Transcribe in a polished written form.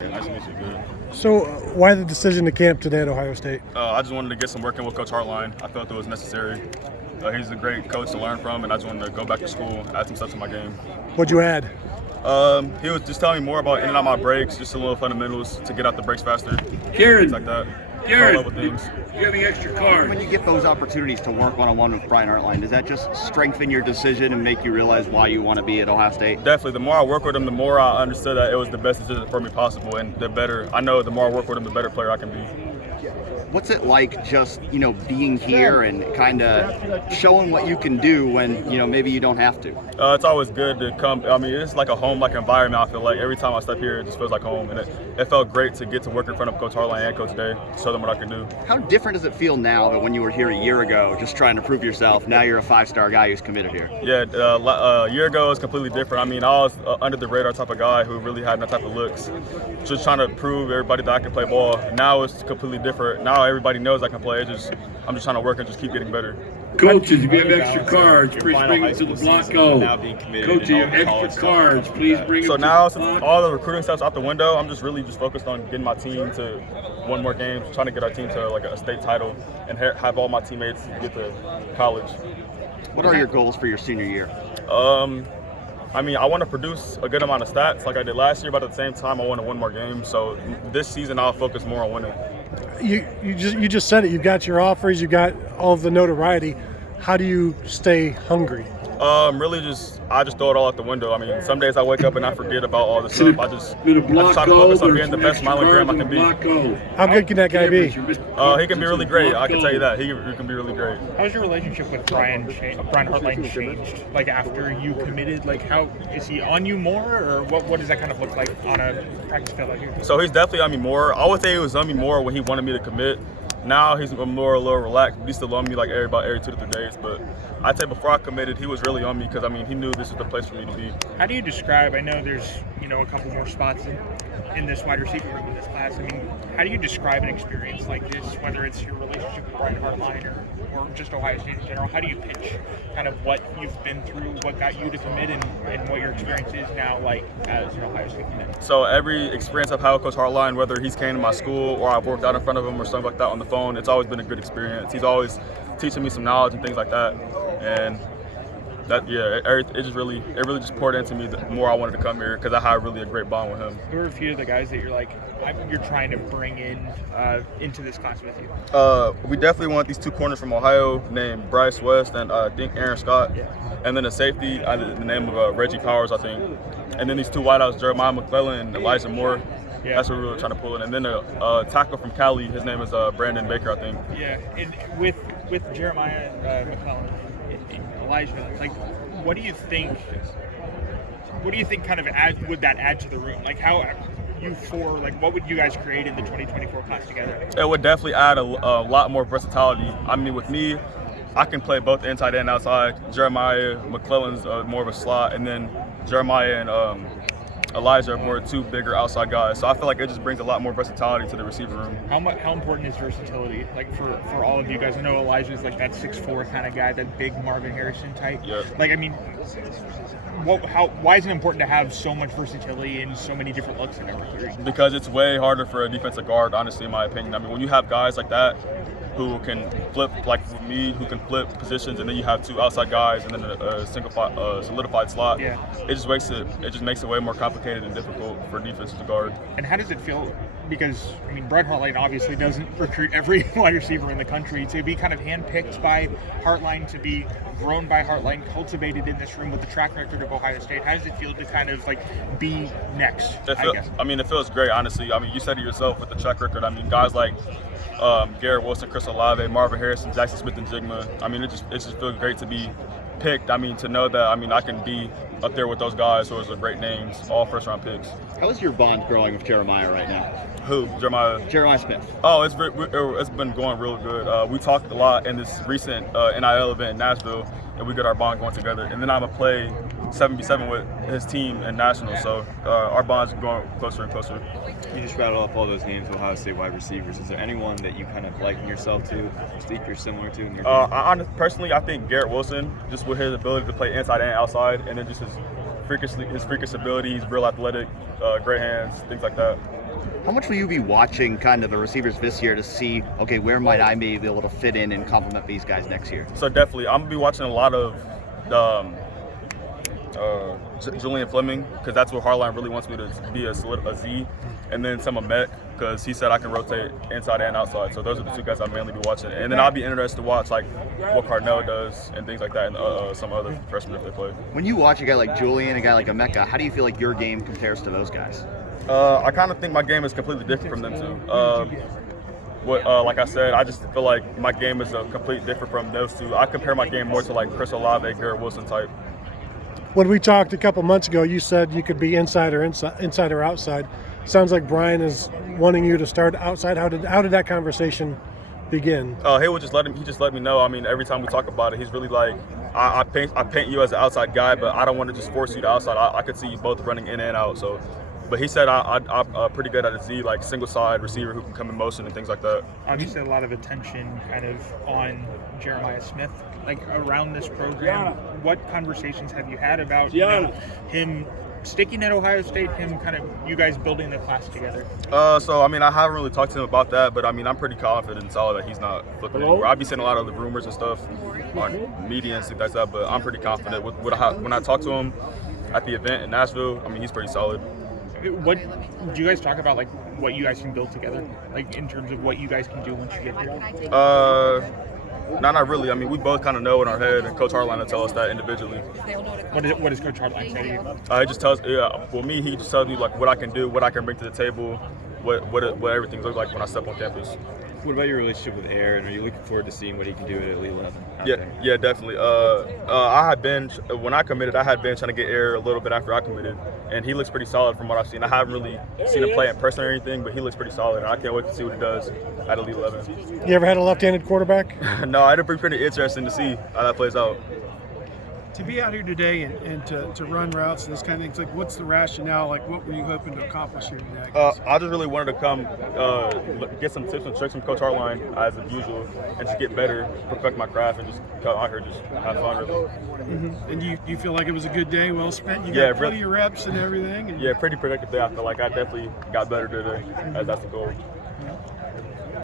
Nice to meet you. Good. So, why the decision to camp today at Ohio State? I just wanted to get some work in with Coach Hartline. I felt it was necessary. He's a great coach to learn from, and I just wanted to go back to school, add some stuff to my game. What'd you add? He was just telling me more about in and out my breaks, just a little fundamentals to get out the breaks faster, Karen, things like that. Karen, Things. you have the extra card. When you get those opportunities to work one-on-one with Brian Hartline, does that just strengthen your decision and make you realize why you want to be at Ohio State? Definitely. The more I work with him, the more I understood that it was the best decision for me possible, and the better I know. The more I work with him, the better player I can be. What's it like just, being here and kind of showing what you can do when, maybe you don't have to? It's always good to come. I mean, it's like a home-like environment. I feel like every time I step here, it just feels like home. And it felt great to get to work in front of Coach Hartline and Coach Day, show them what I can do. How different does it feel now than when you were here a year ago, just trying to prove yourself? Now you're a five-star guy who's committed here. Yeah, a year ago it was completely different. I mean, I was under the radar type of guy who really had no type of looks, just trying to prove everybody that I can play ball. Now it's completely different. Now everybody knows I can play. I'm just trying to work and just keep getting better. Coaches, if you have extra cards, please bring them to the block go. Coach, you have extra cards, please bring them So to now, the since block. all the recruiting stuff's out the window, I'm just really focused on getting my team to one more game, trying to get our team to like a state title and have all my teammates get to college. What are your goals for your senior year? I mean, I want to produce a good amount of stats like I did last year, but at the same time, I want to win more games. So this season, I'll focus more on winning. You just said it. You've got your offers. You've got all of the notoriety. How do you stay hungry? I just throw it all out the window. I mean, some days I wake up and I forget about all this stuff. I just try to focus on being the best Mylan Graham I can be. How good can that guy be? He can be really great. I can tell you that. He can be really great. How's your relationship with Brian Hartline changed? Like after you committed, like how is he on you more, or what does that kind of look like on a practice field like here? So he's definitely on me more. I would say he was on me more when he wanted me to commit. Now he's more a little relaxed. He used to love me like about every 2 to 3 days, but I'd say before I committed, he was really on me because he knew this was the place for me to be. How do you describe? I know there's a couple more spots in this wide receiver room in this class. I mean, how do you describe an experience like this? Whether it's your relationship with Brian Hartline or just Ohio State in general, how do you pitch kind of what you've been through, what got you to commit, and what your experience is now like as an Ohio State commit? So every experience I've had with Coach Hartline, whether he's came to my school or I've worked out in front of him or something like that on the phone, it's always been a good experience. He's always teaching me some knowledge and things like that, and it really just poured into me the more I wanted to come here because I had really a great bond with him. Who are a few of the guys that you're trying to bring into this class with you? We definitely want these 2 corners from Ohio named Bryce West and I think Aaron Scott, and then a safety, the name of Reggie Powers, I think, and then these 2 wideouts, Jeremiah McClellan and Elijah Moore. Yeah. That's what we were trying to pull in. And then a tackle from Cali, his name is Brandon Baker, I think. Yeah, and with Jeremiah McClellan and Elijah, like, what do you think kind of would that add to the room? Like, how what would you guys create in the 2024 class together? It would definitely add a lot more versatility. I mean, with me, I can play both inside and outside. Jeremiah McClellan's more of a slot, and then Jeremiah and Elijah are more 2 bigger outside guys. So I feel like it just brings a lot more versatility to the receiver room. How important is versatility, like for all of you guys? I know Elijah is like that 6'4" kind of guy, that big Marvin Harrison type. Yeah. Like, I mean, why is it important to have so much versatility and so many different looks in every 3? Because it's way harder for a defensive guard, honestly, in my opinion. I mean, when you have guys like that who can flip, like with me, who can flip positions, and then you have 2 outside guys and then a solidified slot. Yeah. It just makes it way more complicated and difficult for defenses to guard. And how does it feel? Because I mean, Brian Hartline obviously doesn't recruit every wide receiver in the country. To be kind of handpicked by Hartline, to be grown by Hartline, cultivated in this room with the track record of Ohio State, how does it feel to kind of like be next? It feels great, honestly. I mean, you said it yourself with the track record. I mean, guys like Garrett Wilson, Chris Olave, Marvin Harrison, Jackson Smith, and Jigma. I mean, it just feels great to be picked. I mean, to know that I can be up there with those guys who are great names, all first-round picks. How is your bond growing with Jeremiah right now? Who? Jeremiah Smith. Oh, it's been going real good. We talked a lot in this recent NIL event in Nashville, and we got our bond going together. And then I'm going to play 7v7 with his team in Nationals, so our bond's going closer and closer. You just rattled off all those names of Ohio State wide receivers. Is there anyone that you kind of liken yourself to, think you're similar to in your game? Personally, I think Garrett Wilson, just with his ability to play inside and outside, and then just his freakish ability. He's real athletic, great hands, things like that. How much will you be watching kind of the receivers this year to see, okay, where might I be able to fit in and complement these guys next year? So definitely, I'm gonna be watching a lot of Julian Fleming, because that's what Hartline really wants me to be a Z, and then some of Mech, because he said I can rotate inside and outside. So those are the two guys I'll mainly be watching. And then I'll be interested to watch like what Carnell does and things like that, and some other freshmen if they play. When you watch a guy like Julian, a guy like Emeka, how do you feel like your game compares to those guys? I kind of think my game is completely different from them too. Like I said, I just feel like my game is completely different from those two. I compare my game more to like Chris Olave, Garrett Wilson type. When we talked a couple months ago, you said you could be inside or outside. Sounds like Brian is wanting you to start outside. How did that conversation begin? He just let me know. I mean, every time we talk about it, he's really like, I paint you as an outside guy, but I don't want to just force you to outside. I could see you both running in and out. So, but he said I'm pretty good at a Z, like single side receiver who can come in motion and things like that. Obviously, a lot of attention kind of on Jeremiah Smith, like around this program. What conversations have you had about him sticking at Ohio State, you guys building the class together? So, I mean, I haven't really talked to him about that, but I mean, I'm pretty confident and solid that he's not flipping anywhere. I've been seeing a lot of the rumors and stuff on media and stuff like that, but I'm pretty confident. When I talk to him at the event in Nashville, I mean, he's pretty solid. What do you guys talk about, like what you guys can build together, like in terms of what you guys can do once you get here? No, not really. I mean, we both kind of know in our head, and Coach Hartline will tell us that individually. What does Coach Hartline say to you? He just tells, he just tells me like what I can do, what I can bring to the table, what everything looks like when I step on campus. What about your relationship with Aaron? Are you looking forward to seeing what he can do at Elite 11? Yeah, definitely. When I committed, I had been trying to get Aaron a little bit after I committed, and he looks pretty solid from what I've seen. I haven't really seen him play in person or anything, but he looks pretty solid, and I can't wait to see what he does at Elite 11. You ever had a left-handed quarterback? No, it'd be pretty interesting to see how that plays out. To be out here today and to run routes and this kind of things, like what's the rationale? Like what were you hoping to accomplish here today? I just really wanted to come get some tips and tricks from Coach Hartline as usual, and just get better, perfect my craft, and just come out here, just have fun really. Mm-hmm. And you feel like it was a good day, well spent? You got plenty of reps and everything? Yeah, pretty productive day. I feel like I definitely got better today, as that's the goal.